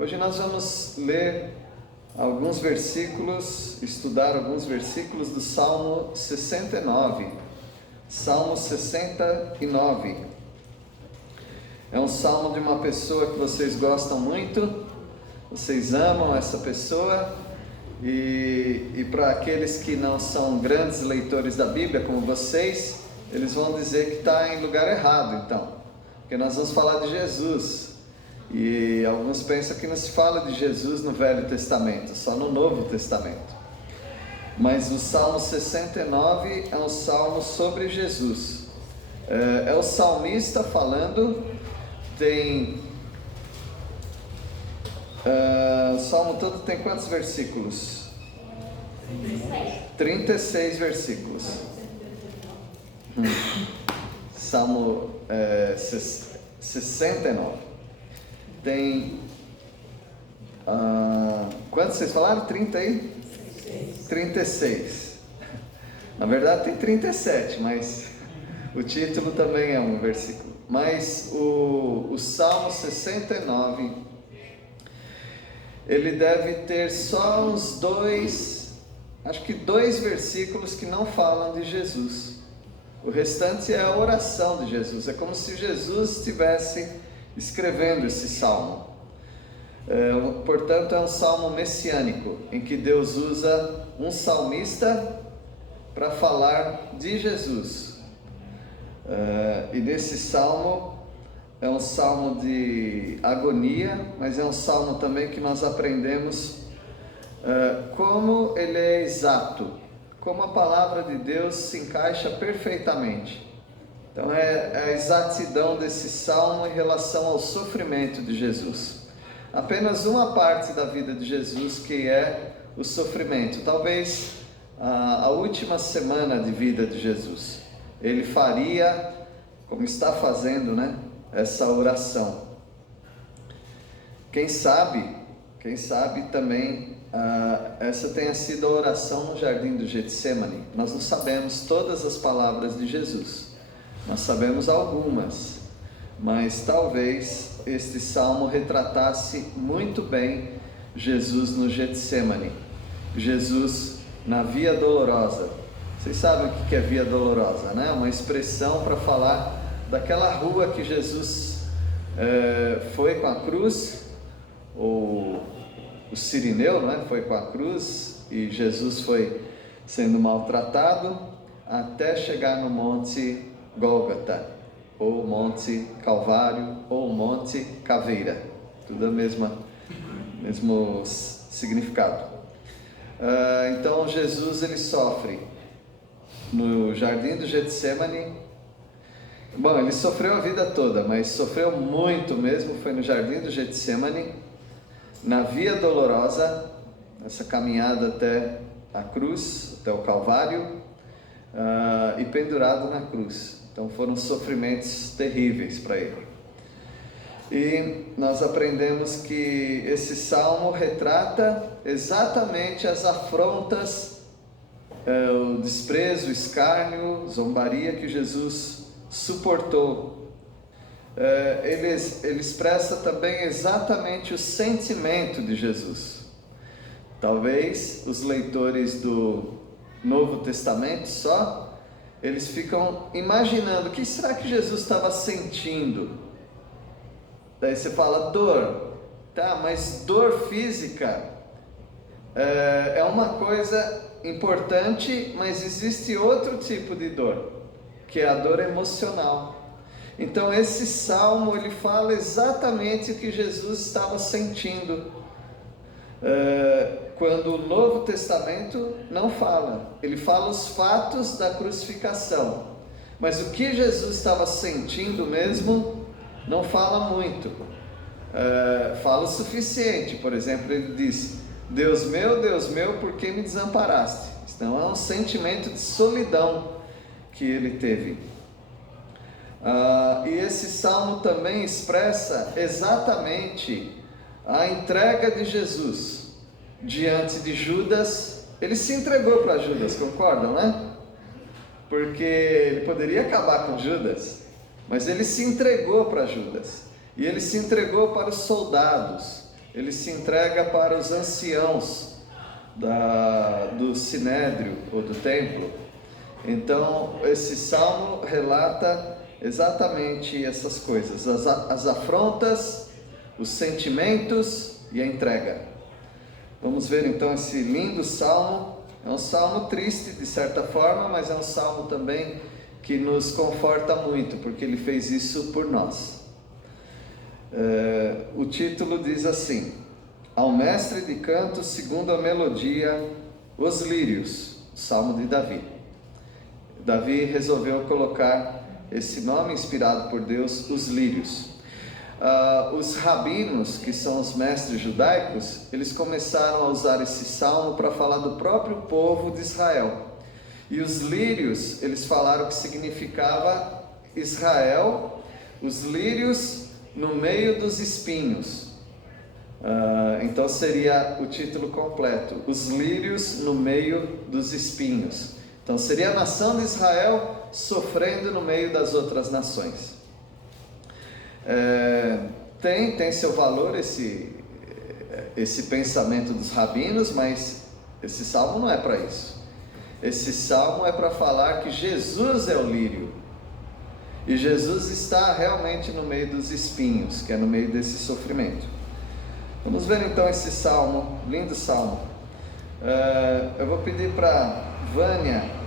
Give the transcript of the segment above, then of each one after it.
Hoje nós vamos ler alguns versículos, estudar alguns versículos do Salmo 69. Salmo 69. É um salmo de uma pessoa que vocês gostam muito, vocês amam essa pessoa, e para aqueles que não são grandes leitores da Bíblia, como vocês, eles vão dizer que está em lugar errado, então, porque nós vamos falar de Jesus. E alguns pensam que não se fala de Jesus no Velho Testamento, só no Novo Testamento. Mas o Salmo 69 é um salmo sobre Jesus. É o salmista falando. Tem o salmo todo tem quantos versículos? 36 versículos. Salmo 69. Tem quantos vocês falaram? 30 aí? 36. Na verdade tem 37, mas o título também é um versículo. Mas o Salmo 69, ele deve ter só uns acho que dois versículos que não falam de Jesus. O restante é a oração de Jesus. É como se Jesus estivesse escrevendo esse salmo. Portanto, é um salmo messiânico, em que Deus usa um salmista para falar de Jesus. E nesse salmo, é um salmo de agonia, mas é um salmo também que nós aprendemos como ele é exato, como a palavra de Deus se encaixa perfeitamente. Então é a exatidão desse salmo em relação ao sofrimento de Jesus. Apenas uma parte da vida de Jesus que é o sofrimento. Talvez a última semana de vida de Jesus. Ele faria, como está fazendo, essa oração. Quem sabe também essa tenha sido a oração no jardim do Getsemane. Nós não sabemos todas as palavras de Jesus. Nós sabemos algumas, mas talvez este salmo retratasse muito bem Jesus no Getsemane, Jesus na Via Dolorosa. Vocês sabem o que é Via Dolorosa, né? Uma expressão para falar daquela rua que Jesus foi com a cruz, ou o Cirineu, foi com a cruz, e Jesus foi sendo maltratado até chegar no Monte Gólgota, ou Monte Calvário, ou Monte Caveira, tudo o mesmo significado. Então Jesus ele sofre no jardim do Getsemane. Bom, ele sofreu a vida toda, mas sofreu muito mesmo, foi no jardim do Getsemane, na Via Dolorosa, essa caminhada até a cruz, até o Calvário, e pendurado na cruz. Então foram sofrimentos terríveis para ele. E nós aprendemos que esse salmo retrata exatamente as afrontas, o desprezo, o escárnio, zombaria que Jesus suportou. Ele expressa também exatamente o sentimento de Jesus. Talvez os leitores do Novo Testamento eles ficam imaginando o que será que Jesus estava sentindo. Daí você fala dor, tá? Mas dor física é uma coisa importante, mas existe outro tipo de dor, que é a dor emocional. Então esse salmo ele fala exatamente o que Jesus estava sentindo, quando o Novo Testamento não fala. Ele fala os fatos da crucificação, mas o que Jesus estava sentindo mesmo não fala muito. Fala o suficiente. Por exemplo, ele diz: Deus meu, por que me desamparaste? Então é um sentimento de solidão que ele teve. E esse salmo também expressa exatamente a entrega de Jesus diante de Judas. Ele se entregou para Judas, concordam, né? Porque ele poderia acabar com Judas, mas ele se entregou para Judas. E ele se entregou para os soldados. ele se entrega para os anciãos do Sinédrio ou do templo. Então esse salmo relata exatamente essas coisas, as afrontas, os sentimentos e a entrega. Vamos ver então esse lindo salmo. É um salmo triste de certa forma, mas é um salmo também que nos conforta muito, porque ele fez isso por nós. O título diz assim: ao mestre de canto segundo a melodia, os lírios, salmo de Davi. Davi resolveu colocar esse nome inspirado por Deus, os lírios. Os rabinos, que são os mestres judaicos, eles começaram a usar esse salmo para falar do próprio povo de Israel. E os lírios, eles falaram que significava Israel, os lírios no meio dos espinhos. Então seria o título completo: os lírios no meio dos espinhos. Então seria a nação de Israel sofrendo no meio das outras nações. Tem seu valor esse pensamento dos rabinos, mas esse salmo não é para isso. Esse salmo é para falar que Jesus é o lírio, e Jesus está realmente no meio dos espinhos, que é no meio desse sofrimento. Vamos ver então esse salmo, lindo salmo. Eu vou pedir para Vânia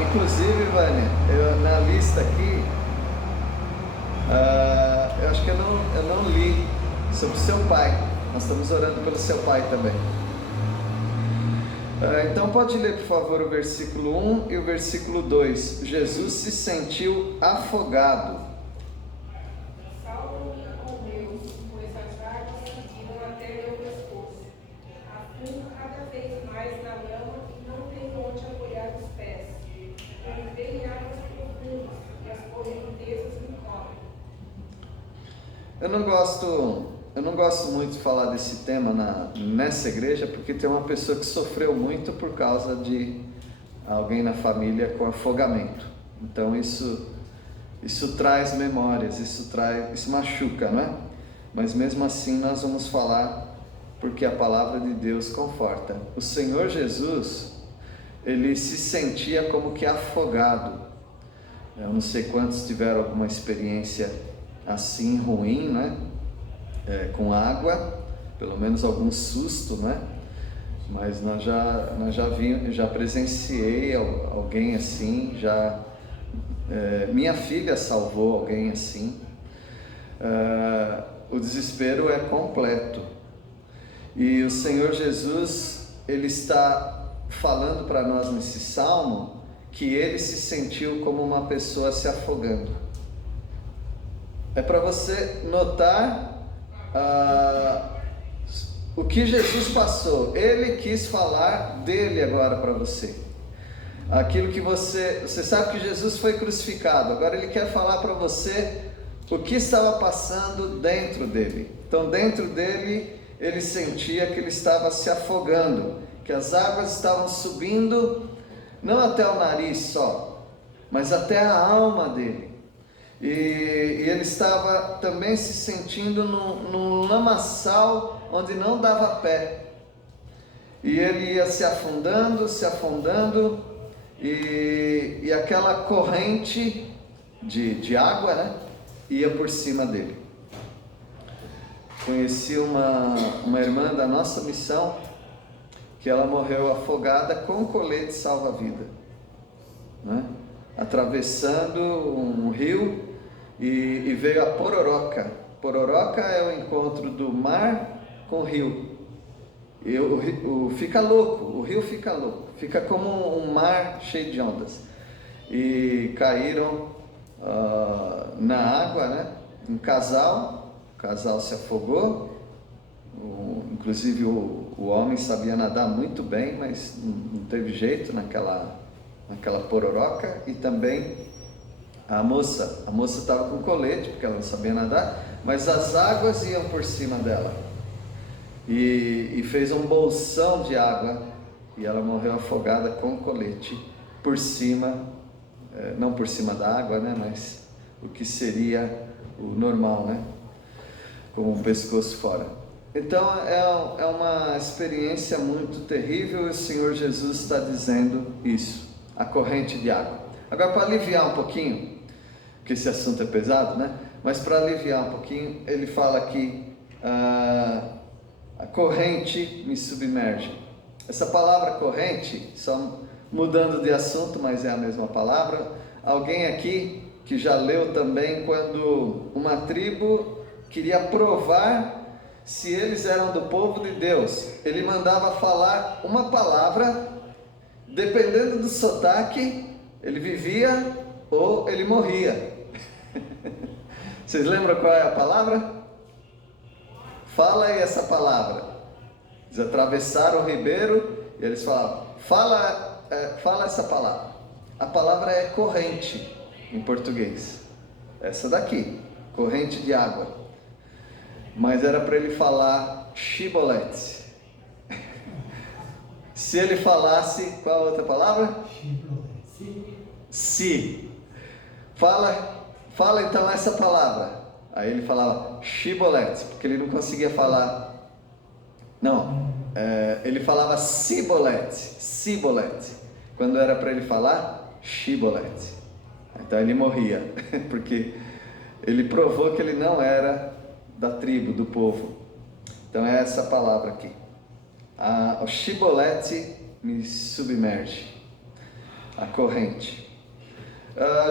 inclusive, Vânia, na lista aqui, eu acho que eu não li sobre o seu pai. Nós estamos orando pelo seu pai também. Então pode ler, por favor, o versículo 1 e o versículo 2. Jesus se sentiu afogado. Salva-me, ó Deus, pois as águas subiram até meu pescoço. Afundo cada vez mais na lama e não tenho onde apoiar os pés. Eu vivei em águas profundas e as correntezas me cobrem. Eu não gosto muito de falar desse tema nessa igreja, porque tem uma pessoa que sofreu muito por causa de alguém na família com afogamento. Então isso traz memórias, isso machuca, não é? Mas mesmo assim nós vamos falar, porque a palavra de Deus conforta. O Senhor Jesus, ele se sentia como que afogado. Eu não sei quantos tiveram alguma experiência assim ruim, né? Com água, pelo menos algum susto, né? Mas já presenciei alguém assim, minha filha salvou alguém assim. O desespero é completo, e o Senhor Jesus, ele está falando para nós nesse salmo que ele se sentiu como uma pessoa se afogando. É para você notar o que Jesus passou. Ele quis falar dele agora para você. Aquilo que você sabe que Jesus foi crucificado, agora ele quer falar para você o que estava passando dentro dele. Então dentro dele, ele sentia que ele estava se afogando, que as águas estavam subindo, não até o nariz só, mas até a alma dele. E ele estava também se sentindo num lamaçal onde não dava pé. E ele ia se afundando, e aquela corrente de água, né, ia por cima dele. Conheci uma irmã da nossa missão, que ela morreu afogada com colete salva-vida, né? Atravessando um rio, e veio a pororoca. Pororoca é o encontro do mar com o rio. E o rio fica louco, fica como um mar cheio de ondas. E caíram na água, né? Um casal, o casal se afogou. Inclusive o homem sabia nadar muito bem, mas não teve jeito naquela pororoca. E também a moça estava com colete, porque ela não sabia nadar, mas as águas iam por cima dela, e fez um bolsão de água, e ela morreu afogada com o colete por cima, não por cima da água, né, mas o que seria o normal, né? Com o pescoço fora. Então é uma experiência muito terrível e o Senhor Jesus está dizendo isso, a corrente de água. Agora, para aliviar um pouquinho, porque esse assunto é pesado, né? Mas para aliviar um pouquinho, ele fala aqui, a corrente me submerge. Essa palavra corrente, só mudando de assunto, mas é a mesma palavra. Alguém aqui que já leu também quando uma tribo queria provar se eles eram do povo de Deus, ele mandava falar uma palavra, dependendo do sotaque, ele vivia ou ele morria. Vocês lembram qual é a palavra? Fala aí essa palavra. Eles atravessaram o ribeiro e eles falavam, fala essa palavra. A palavra é corrente em português, essa daqui, corrente de água, mas era para ele falar shibolete. Se ele falasse, qual a outra palavra? Si. Fala então essa palavra. Aí ele falava shibolete, porque ele não conseguia falar. Ele falava sibolete, quando era para ele falar shibolete. Então ele morria, porque ele provou que ele não era da tribo, do povo. Então é essa palavra aqui. O shibolete me submerge, a corrente.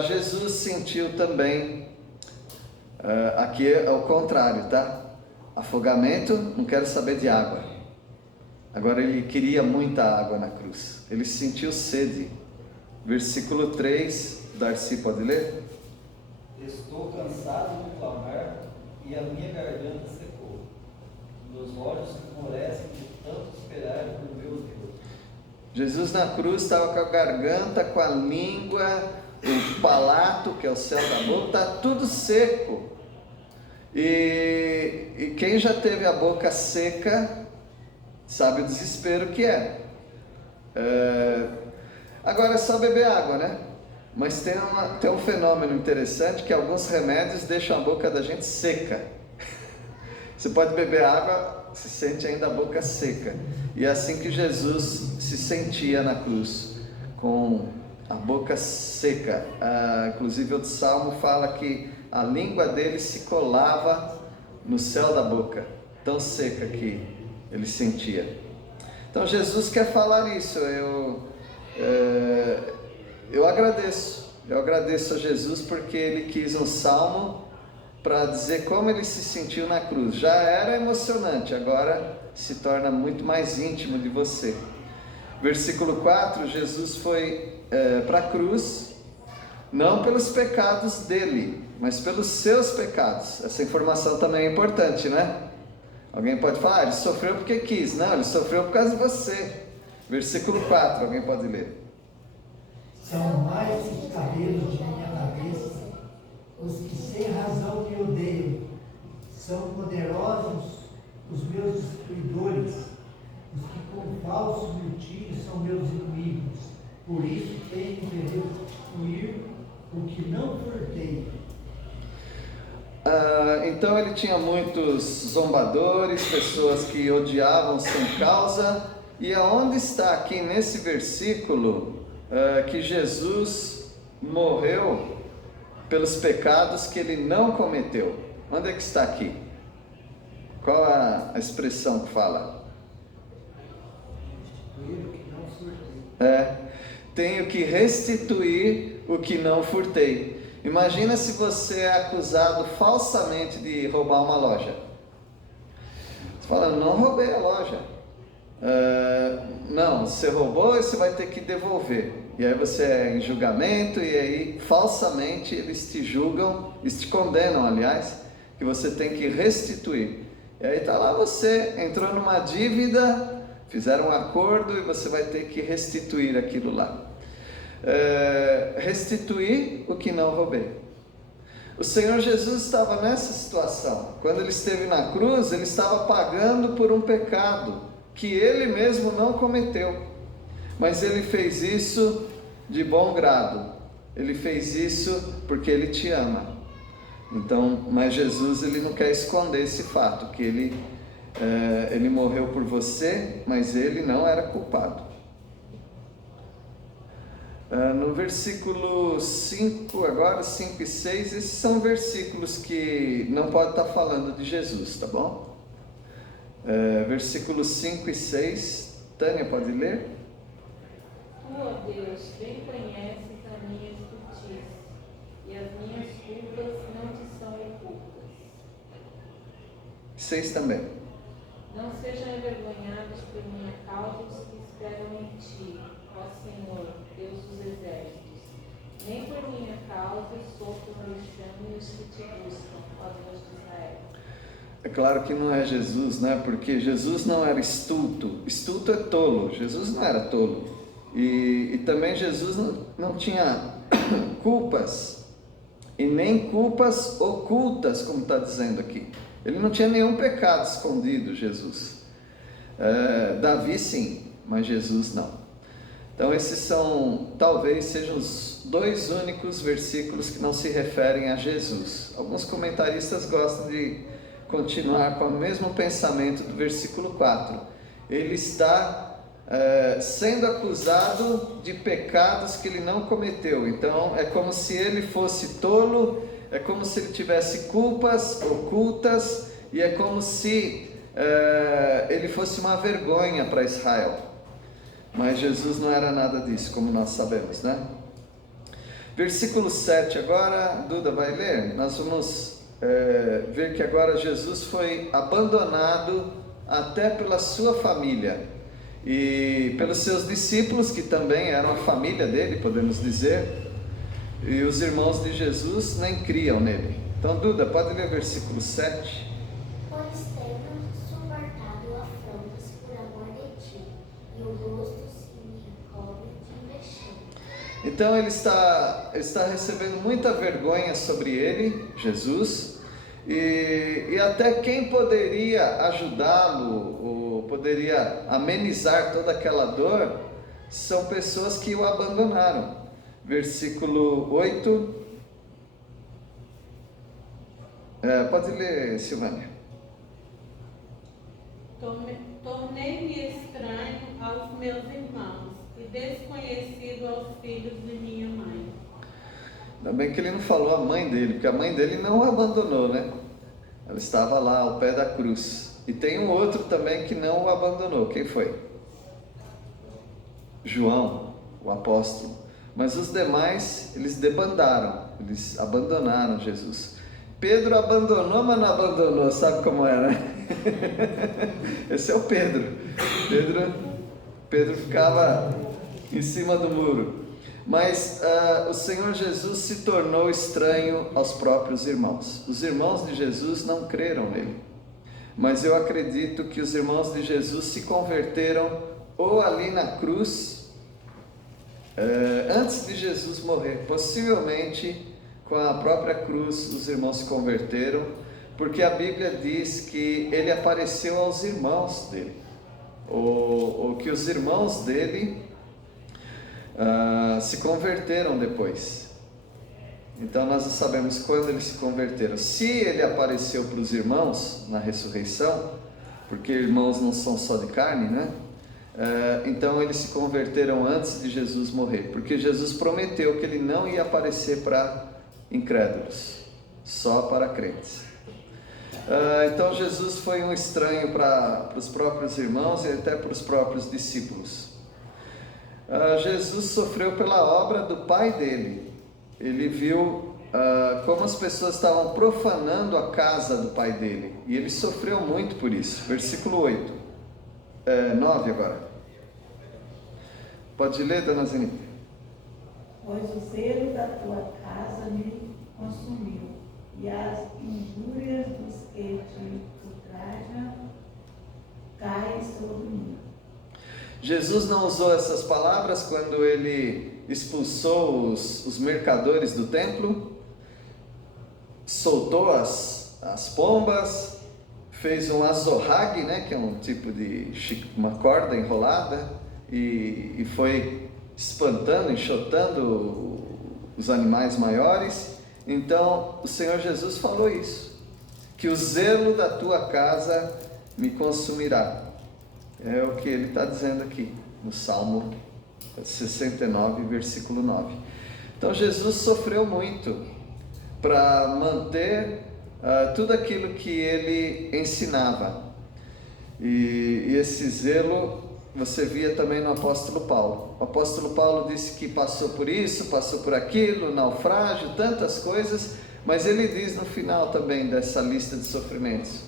Jesus sentiu também, aqui é o contrário, tá? Afogamento, não quero saber de água. Agora ele queria muita água na cruz, ele sentiu sede. Versículo 3, Darcy pode ler? Estou cansado de clamar e a minha garganta secou. Meus olhos esmorecem de tanto esperar por meu Deus. Jesus na cruz estava com a garganta, com a língua, o palato, que é o céu da boca, está tudo seco. E quem já teve a boca seca sabe o desespero que é. Agora é só beber água, né? Mas tem um fenômeno interessante, que alguns remédios deixam a boca da gente seca. Você pode beber água, se sente ainda a boca seca. E é assim que Jesus se sentia na cruz, com a boca seca. Inclusive o Salmo fala que a língua dele se colava no céu da boca, tão seca que ele sentia. Então Jesus quer falar isso. Eu agradeço a Jesus porque ele quis um salmo para dizer como ele se sentiu na cruz. Já era emocionante, agora se torna muito mais íntimo de você. Versículo 4, Jesus foi para a cruz, não pelos pecados dele, mas pelos seus pecados. Essa informação também é importante, né? Alguém pode falar, ele sofreu porque quis. Não, ele sofreu por causa de você. Versículo 4, alguém pode ler. São mais os cabelos de minha cabeça, os que sem razão me odeiam. São poderosos os meus destruidores, os que com falsos motivos são meus inimigos. Por isso tenho que restituir o que não furtei. Então ele tinha muitos zombadores, pessoas que odiavam sem causa. E aonde está aqui nesse versículo que Jesus morreu pelos pecados que ele não cometeu? Onde é que está aqui? Qual a expressão que fala? Tenho que restituir o que não furtei. Imagina se você é acusado falsamente de roubar uma loja. Você fala, não roubei a loja. Não, você roubou e você vai ter que devolver. E aí você é em julgamento e aí falsamente eles te julgam, eles te condenam, aliás, que você tem que restituir. E aí está lá, você entrou numa dívida, fizeram um acordo e você vai ter que restituir aquilo lá. Restituir o que não roubei. O Senhor Jesus estava nessa situação. Quando ele esteve na cruz, ele estava pagando por um pecado que ele mesmo não cometeu, mas ele fez isso de bom grado. Ele fez isso porque ele te ama. Então, mas Jesus, ele não quer esconder esse fato, que ele morreu por você, mas ele não era culpado. No versículo 5, agora 5 e 6, esses são versículos que não pode estar falando de Jesus, tá bom? Versículos 5 e 6, Tânia, pode ler? Tu, ó Deus, bem conheces a minha justiça, e as minhas culpas não te são ocultas. 6 também. Não sejam envergonhados por minha causa os que esperam em ti, ó Senhor, Deus dos exércitos. Nem por minha causa sofram vexame os que te buscam, ó Deus de Israel. É claro que não é Jesus, né? Porque Jesus não era estulto. Estulto é tolo. Jesus não era tolo. E também Jesus não tinha culpas. E nem culpas ocultas, como está dizendo aqui. Ele não tinha nenhum pecado escondido, Jesus. Davi sim, mas Jesus não. Então esses talvez sejam os 2 únicos versículos que não se referem a Jesus. Alguns comentaristas gostam de continuar com o mesmo pensamento do versículo 4. Ele está sendo acusado de pecados que ele não cometeu. Então é como se ele fosse tolo, é como se ele tivesse culpas ocultas, e é como se ele fosse uma vergonha para Israel. Mas Jesus não era nada disso, como nós sabemos, né? Versículo 7 agora, Duda vai ler. Nós vamos ver que agora Jesus foi abandonado até pela sua família e pelos seus discípulos, que também eram a família dele, podemos dizer, e os irmãos de Jesus nem criam nele. Então, Duda, pode ler o versículo 7. Pois tenho suportado afrontas por amor de ti, e o rosto se me recobre de vexame. Então ele está recebendo muita vergonha sobre ele, Jesus, e até quem poderia ajudá-lo, ou poderia amenizar toda aquela dor, são pessoas que o abandonaram. Versículo 8, pode ler, Silvânia. Tornei-me estranho aos meus irmãos e desconhecido aos filhos de minha mãe. Ainda bem que ele não falou a mãe dele, porque a mãe dele não o abandonou, né? Ela estava lá ao pé da cruz. E tem um outro também que não o abandonou. Quem foi? João, o apóstolo. Mas os demais, eles debandaram, eles abandonaram Jesus. Pedro abandonou, mas não abandonou, sabe como é, né? Esse é o Pedro. Pedro ficava em cima do muro. Mas o Senhor Jesus se tornou estranho aos próprios irmãos. Os irmãos de Jesus não creram nele. Mas eu acredito que os irmãos de Jesus se converteram ou ali na cruz, antes de Jesus morrer. Possivelmente com a própria cruz os irmãos se converteram, porque a Bíblia diz que ele apareceu aos irmãos dele, ou que os irmãos dele se converteram depois. Então nós não sabemos quando eles se converteram. Se ele apareceu para os irmãos na ressurreição, porque irmãos não são só de carne, né? Então eles se converteram antes de Jesus morrer, porque Jesus prometeu que ele não ia aparecer para incrédulos, só para crentes. Então Jesus foi um estranho para os próprios irmãos e até para os próprios discípulos. Jesus sofreu pela obra do pai dele. Ele viu como as pessoas estavam profanando a casa do pai dele, e ele sofreu muito por isso. Versículo 8, 9 agora. Pode ler, dona Zenita? Pois o zelo da tua casa me consumiu, e as injúrias dos que te ultrajam caem sobre mim. Jesus não usou essas palavras quando ele expulsou os mercadores do templo, soltou as pombas, fez um azorrague, né, que é um tipo de uma corda enrolada, e foi espantando, enxotando os animais maiores. Então o Senhor Jesus falou isso, que o zelo da tua casa me consumirá. É o que ele está dizendo aqui no Salmo 69, versículo 9. Então Jesus sofreu muito para manter tudo aquilo que ele ensinava. E esse zelo você via também no apóstolo Paulo. O apóstolo Paulo disse que passou por isso, passou por aquilo, naufrágio, tantas coisas, mas ele diz no final também dessa lista de sofrimentos: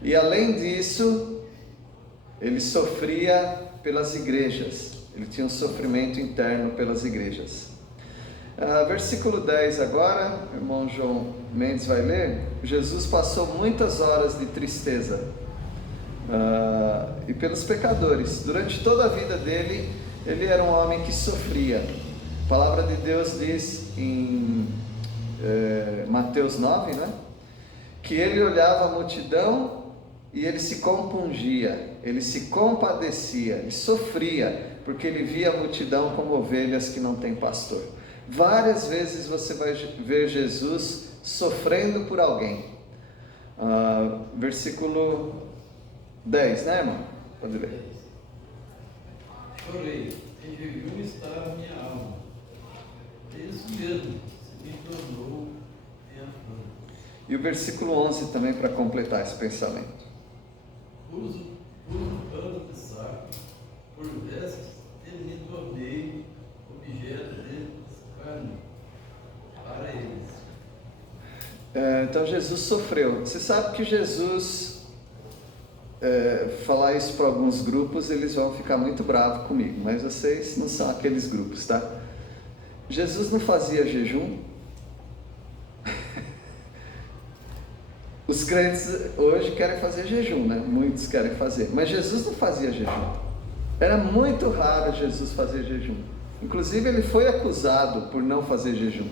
e além disso, ele sofria pelas igrejas, ele tinha um sofrimento interno pelas igrejas. Versículo 10 agora, o irmão João Mendes vai ler. Jesus passou muitas horas de tristeza, e pelos pecadores. Durante toda a vida dele, ele era um homem que sofria. A palavra de Deus diz em Mateus 9, né? Que ele olhava a multidão e ele se compungia, ele se compadecia, ele sofria, porque ele via a multidão como ovelhas que não têm pastor. Várias vezes você vai ver Jesus sofrendo por alguém. Versículo 10, né, irmão? Pode ler. Chorei, em jejum está a minha alma. É isso mesmo, se me tornou minha fome. E o versículo 11 também, para completar esse pensamento. Uso pano de saco, por vestes, e me tornei objeto de escárnio para eles. Então Jesus sofreu. Você sabe que Jesus, falar isso para alguns grupos, eles vão ficar muito bravos comigo, mas vocês não são aqueles grupos, tá? Jesus não fazia jejum. Os crentes hoje querem fazer jejum, né? Muitos querem fazer, mas Jesus não fazia jejum. Era muito raro Jesus fazer jejum. Inclusive ele foi acusado por não fazer jejum.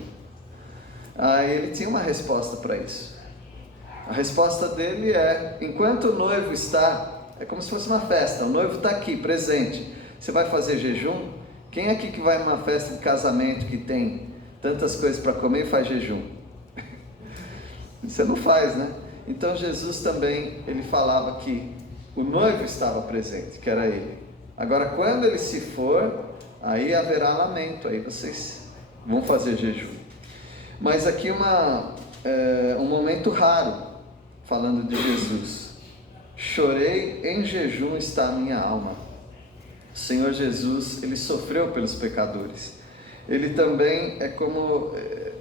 Aí ele tinha uma resposta para isso. A resposta dele é: enquanto o noivo está, é como se fosse uma festa, o noivo está aqui, presente, você vai fazer jejum? Quem aqui que vai numa festa de casamento que tem tantas coisas para comer e faz jejum? Você não faz, né? Então Jesus também, ele falava que o noivo estava presente, que era ele. Agora quando ele se for, aí haverá lamento, aí vocês vão fazer jejum. Mas aqui um momento raro, falando de Jesus. Chorei, em jejum está a minha alma. O Senhor Jesus, ele sofreu pelos pecadores. Ele também é como,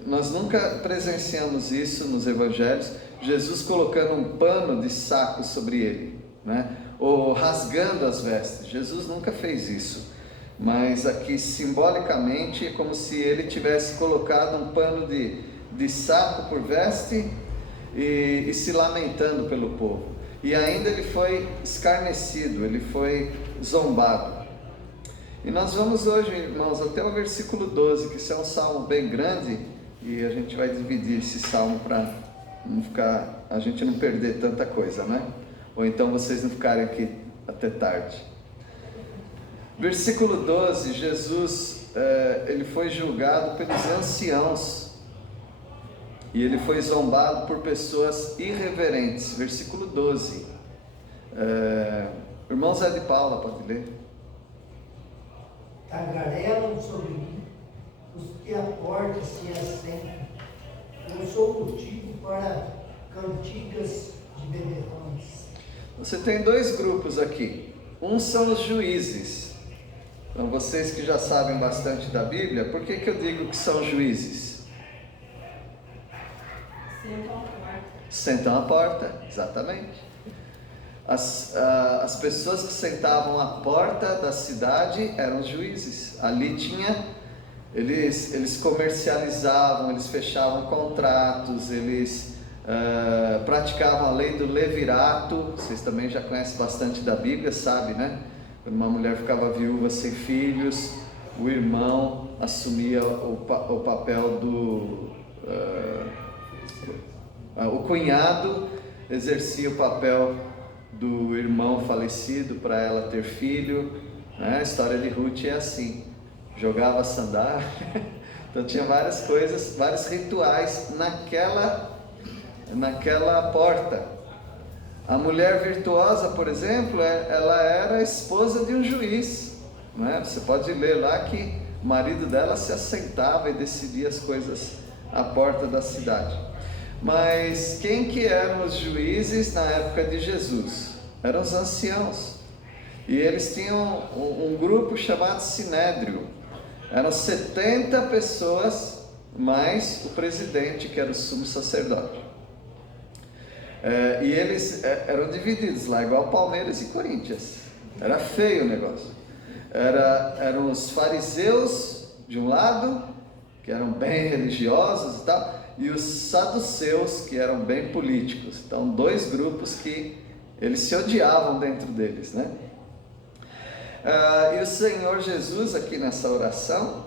nós nunca presenciamos isso nos evangelhos, Jesus colocando um pano de saco sobre ele, né? Ou rasgando as vestes. Jesus nunca fez isso. Mas aqui simbolicamente é como se ele tivesse colocado um pano de saco por veste e se lamentando pelo povo. E ainda ele foi escarnecido, ele foi zombado. E nós vamos hoje, irmãos, até o versículo 12, que isso é um salmo bem grande, e a gente vai dividir esse salmo para a gente não perder tanta coisa, né? Ou então vocês não ficarem aqui até tarde. Versículo 12, Jesus, ele foi julgado pelos anciãos, e ele foi zombado por pessoas irreverentes. Versículo 12, irmão Zé de Paula, pode ler? Tagarelam sobre mim os que à porta se assentam. Eu sou motivo para cantigas de beberrões. Você tem dois grupos aqui. Um são os juízes. Então vocês que já sabem bastante da Bíblia, por que eu digo que são juízes? Sentam à porta, exatamente. As pessoas que sentavam à porta da cidade eram os juízes. Ali eles comercializavam, eles fechavam contratos, eles praticavam a lei do levirato. Vocês também já conhecem bastante da Bíblia, sabe, né? Quando uma mulher ficava viúva sem filhos, o irmão assumia o papel o cunhado exercia o papel do irmão falecido para ela ter filho, né? A história de Ruth é assim: jogava a sandália, Então tinha várias coisas, vários rituais naquela porta. A mulher virtuosa, por exemplo, ela era esposa de um juiz, não é? Você pode ler lá que o marido dela se assentava e decidia as coisas à porta da cidade. Mas quem que eram os juízes na época de Jesus? Eram os anciãos. E eles tinham um grupo chamado Sinédrio. Eram 70 pessoas, mais o presidente, que era o sumo sacerdote. E eles eram divididos lá, igual Palmeiras e Corinthians. Era feio o negócio. Eram os fariseus de um lado, que eram bem religiosos e tal, e os saduceus, que eram bem políticos. Então, dois grupos que eles se odiavam dentro deles, né? E o Senhor Jesus, aqui nessa oração,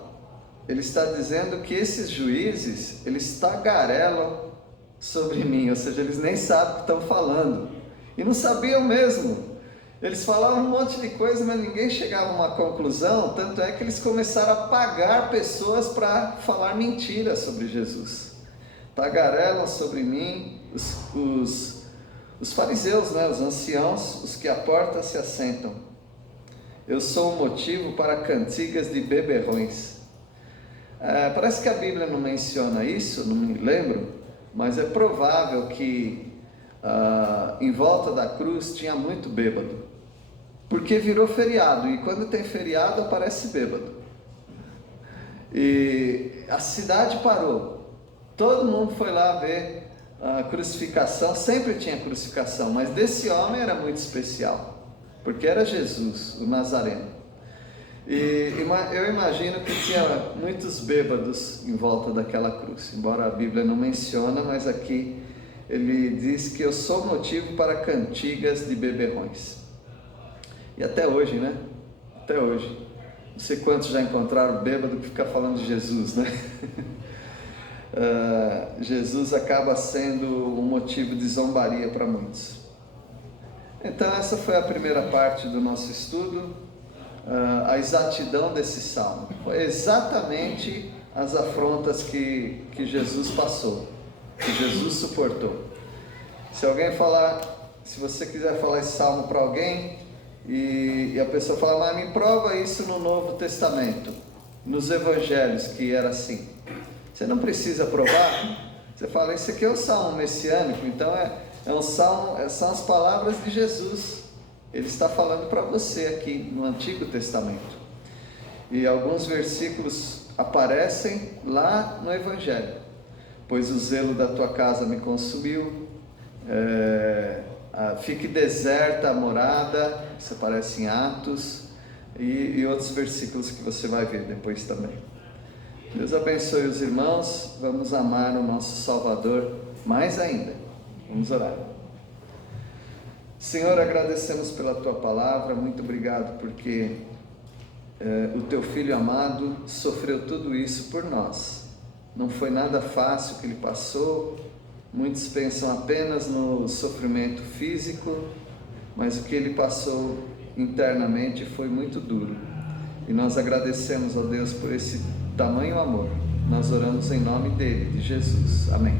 Ele está dizendo que esses juízes, eles tagarelam sobre mim, ou seja, eles nem sabem o que estão falando, e não sabiam mesmo. Eles falavam um monte de coisa, mas ninguém chegava a uma conclusão, tanto é que eles começaram a pagar pessoas para falar mentiras sobre Jesus. Tagarelam sobre mim os fariseus, né, os anciãos, os que à porta se assentam. Eu sou um motivo para cantigas de beberrões. Parece que a Bíblia não menciona isso, não me lembro, mas é provável que em volta da cruz tinha muito bêbado, porque virou feriado, e quando tem feriado aparece bêbado. E a cidade parou, todo mundo foi lá ver a crucificação. Sempre tinha crucificação, mas desse homem era muito especial, porque era Jesus, o Nazareno. E eu imagino que tinha muitos bêbados em volta daquela cruz, embora a Bíblia não menciona, mas aqui ele diz que eu sou motivo para cantigas de beberrões. E até hoje, né? Até hoje. Não sei quantos já encontraram bêbado que fica falando de Jesus, né? Jesus acaba sendo um motivo de zombaria para muitos. Então essa foi a primeira parte do nosso estudo, a exatidão desse salmo. Foi exatamente as afrontas que Jesus passou, que Jesus suportou. Se você quiser falar esse salmo para alguém, e a pessoa fala, mas me prova isso no Novo Testamento, nos Evangelhos, que era assim. Você não precisa provar, você fala, isso aqui é o salmo messiânico, então é um salmo, são as palavras de Jesus. Ele está falando para você aqui no Antigo Testamento. E alguns versículos aparecem lá no Evangelho. Pois o zelo da tua casa me consumiu, fique deserta a morada, isso aparece em Atos, e outros versículos que você vai ver depois também. Deus abençoe os irmãos, vamos amar o nosso Salvador mais ainda. Vamos orar. Senhor, agradecemos pela Tua palavra, muito obrigado porque o Teu Filho amado sofreu tudo isso por nós. Não foi nada fácil que Ele passou, muitos pensam apenas no sofrimento físico, mas o que Ele passou internamente foi muito duro. E nós agradecemos a Deus por esse tamanho amor. Nós oramos em nome dEle, de Jesus. Amém.